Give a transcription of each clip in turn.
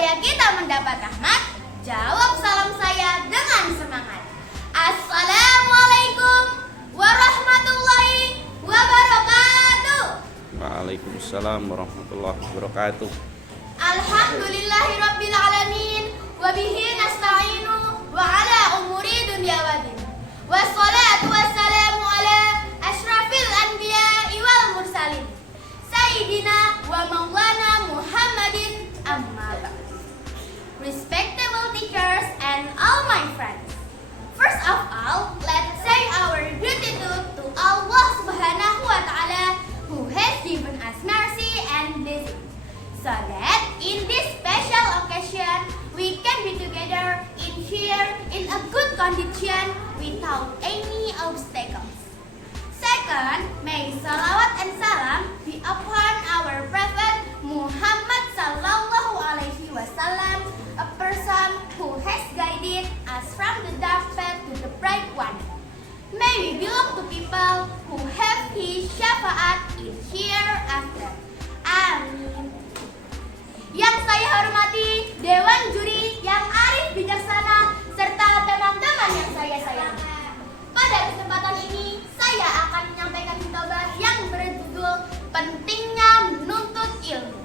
Supaya kita mendapat rahmat, jawab salam saya dengan semangat. Assalamualaikum warahmatullahi wabarakatuh. Waalaikumsalam warahmatullahi wabarakatuh. Alhamdulillahirabbil alamin wa bihi nasta'inu wa ala umuri dunya waddin. Wassalatu wassalamu ala asyrafil anbiya'i wal mursalin sayyidina wa maulana Muhammadin amma ba'd. Respectable teachers and all my friends. First of all, let's say our gratitude to Allah Subhanahu wa Ta'ala who has given us mercy and blessing, so that in this special occasion we can be together in here in a good condition without any obstacles. Second, may salawat and salam be upon our Prophet Muhammad sallallahu alaihi wasallam, a person who has guided us from the dark path to the bright one. May we belong to people who have his syafaat in hereafter. Amin. Yang saya hormati Dewan Juri yang arif bijaksana serta teman-teman yang saya sayangi. Pada kesempatan ini saya akan menyampaikan khotbah yang berjudul pentingnya menuntut ilmu.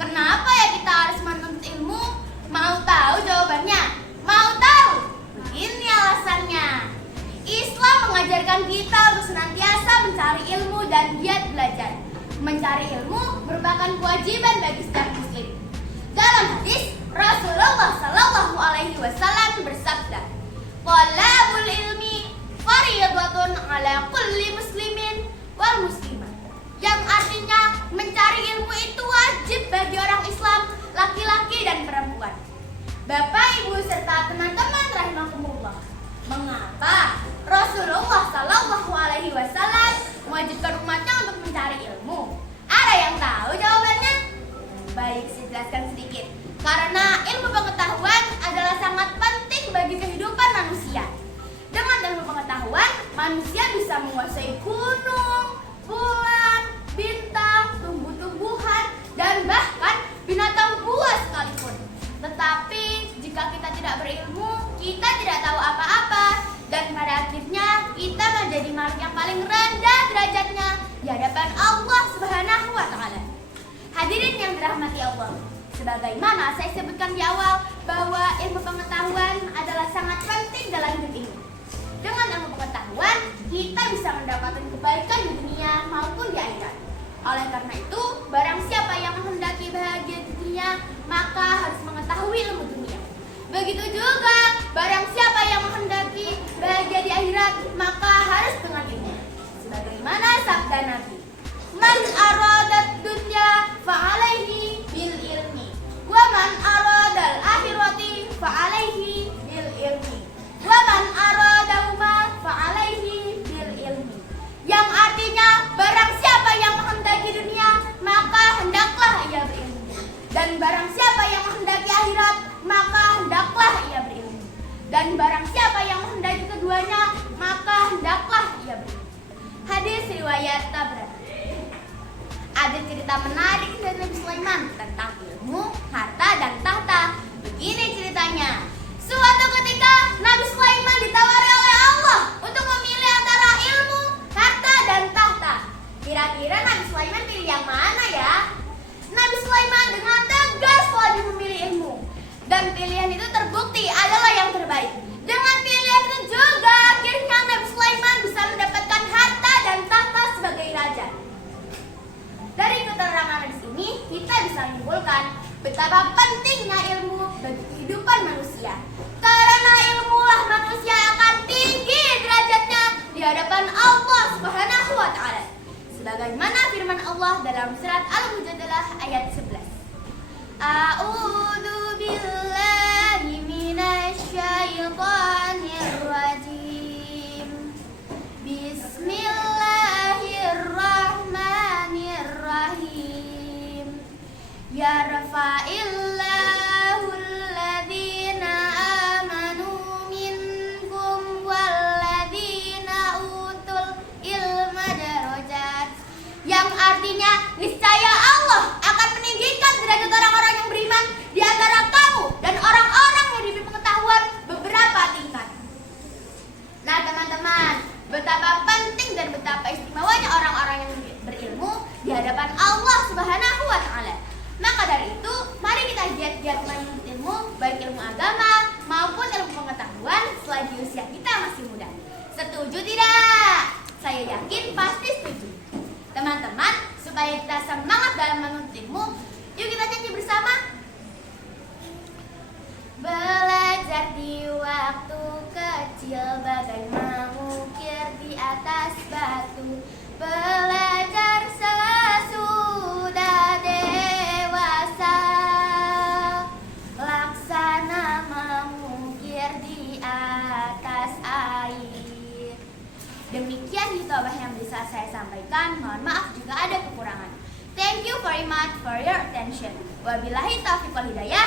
Kenapa ya kita harus menuntut ilmu? Mau tahu jawabannya? Mau tahu? Begini alasannya. Islam mengajarkan kita untuk senantiasa mencari ilmu dan giat belajar. Mencari ilmu merupakan kewajiban bagi setiap muslim. Dalam hadis, Rasulullah Sallallahu Alaihi Wasallam bersabda, "Thalabul ilmi fardhatun ala kulli muslimin wal muslimah." Yang artinya mencari ilmu itu wajib bagi orang Islam, laki-laki dan perempuan. Bapak, Ibu serta teman-teman rahimakumullah, mengapa Rasulullah Sallallahu Alaihi Wasallam mewajibkan umatnya untuk mencari ilmu? Ada yang tahu jawabannya? Baik, saya jelaskan sedikit. Karena ilmu pengetahuan adalah sangat penting bagi kehidupan manusia. Dengan ilmu pengetahuan, manusia bisa menguasai gunung, bulan, bintang, tumbuh-tumbuhan, dan bahkan binatang buas sekalipun. Tetapi jika kita tidak berilmu, kita tidak tahu apa-apa, dan pada akhirnya kita menjadi makhluk yang paling rendah derajatnya di hadapan Allah Subhanahu wa Ta'ala. Hadirin yang dirahmati Allah, sebagaimana saya sebutkan di awal bahwa ilmu pengetahuan adalah sangat penting dalam hidup ini. Dengan ilmu pengetahuan, kita bisa mendapatkan kebaikan di dunia maupun di akhirat. Oleh karena itu, barang siapa yang menghendaki bahagia di dunia, maka harus mengetahui ilmu dunia. Begitu juga, barang siapa yang menghendaki bahagia di akhirat, maka harus dengan ilmu. Sebagaimana sabda Nabi, "Man aradat dunya fa'alaihi bil ilmi, wa man aradal akhirati fa'alaihi bil ilmi, wa man aradahuma fa'alaihi bil ilmi." Yang artinya, barang siapa yang menghendaki dunia, maka hendaklah ia berilmu. Dan barang siapa yang menghendaki akhirat, maka hendaklah ia berilmu. Dan barang siapa yang menghendaki keduanya, maka hendaklah ia berilmu. Hadis riwayat Tabrani. Ada cerita menarik dari Nabi Sulaiman tentang ilmu, harta, dan tahta. Begini ceritanya. Suatu ketika Nabi Sulaiman ditawari oleh Allah untuk memilih antara ilmu, harta, dan tahta. Kira-kira Nabi Sulaiman pilih yang mana ya? Nabi Sulaiman dengan tegas wajib memilih ilmu. Dan pilihan itu terbukti adalah yang terbaik. Dengan pilihan itu juga akhirnya Nabi Sulaiman bisa mendapatkan harta dan tahta sebagai raja. Dari keterangan di sini kita bisa menyimpulkan betapa pentingnya ilmu bagi kehidupan manusia. Karena ilmulah manusia akan tinggi derajatnya di hadapan Allah Subhanahu wa Ta'ala. Sebagaimana firman Allah dalam surat Al-Mujadalah ayat 11. A'udzu billahi minasyaitonir rajim. Bismillahirrahmanirrahim. Yarfa'illahu alladhina amanu minkum walladzina utul ilma darajat. Yang artinya niscaya Allah akan meninggikan derajat orang-orang yang beriman di giat menuntut ilmu, baik ilmu agama maupun ilmu pengetahuan selagi usia kita masih muda. Setuju tidak? Saya yakin pasti setuju. Teman-teman, supaya kita semangat dalam menuntut ilmu, yuk kita nyanyi bersama. Belajar di waktu kecil bagai mengukir di atas batu. Belajar sesudah dewasa, laksana mengukir di atas air. Demikian hitobah yang bisa saya sampaikan. Mohon maaf jika ada kekurangan. Thank you very much for your attention. Wabillahi taufiq wal hidayah.